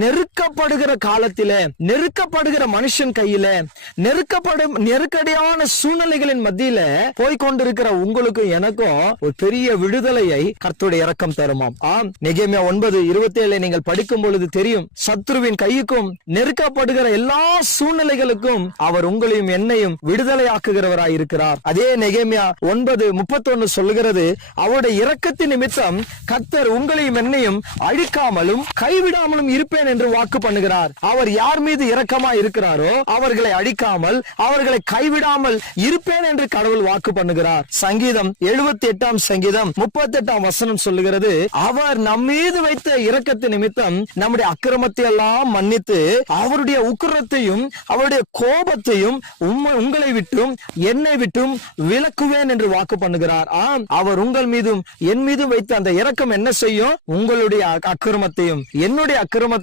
நெருக்கப்படுகிற காலத்திலே, நெருக்கப்படுகிற மனுஷன் கையில, நெருக்கடியான சூழ்நிலைகளின் மத்தியில போய்கொண்டிருக்கிற உங்களுக்கு எனக்கும் ஒரு பெரிய விடுதலையை கர்த்தருடைய இரக்கம் தருமாம். ஆம், நெகேமியா 9:27 நீங்கள் படிக்கும் பொழுது தெரியும். சத்ருவின் கைக்கும் நெருக்கப்படுகிற எல்லா சூழ்நிலைகளுக்கும் அவர் உங்களையும் என்னையும் விடுதலையாக்குகிறவராய் இருக்கிறார். அதே நெகேமியா 9:31 சொல்லுகிறது, அவருடைய இரக்கத்தின் நிமித்தம் கர்த்தர் உங்களையும் என்னையும் அழிக்காமலும் கைவிடாமலும் இருப்பேன் என்று வாக்கு பண்ணுகிறார். அவர் யார் மீது இரக்கமா இருக்கிறாரோ அவர்களை அழிக்காமல், அவர்களை கைவிடாமல் இருப்பேன் என்று கடவுள் வாக்கு பண்ணுகிறார். சங்கீதம் 78 சங்கீதம் 38 சொல்லுகிறது, அவர் நம்மீது வைத்த இரக்கத்தின் நிமித்தம் நம்முடைய அக்கிரமத்தை எல்லாம் மன்னித்து அவருடைய உக்கிரத்தையும் அவருடைய கோபத்தையும் உங்களை விட்டும் என்னை விட்டும் விலக்குவேன் என்று வாக்கு பண்ணுகிறார். ஆம், அவர் உங்கள் மீதும் என் மீதும் வைத்த அந்த இரக்கம் என்ன செய்யும்? உங்களுடைய அக்கிரமத்தையும் என்னுடைய அக்கிரமத்தையும்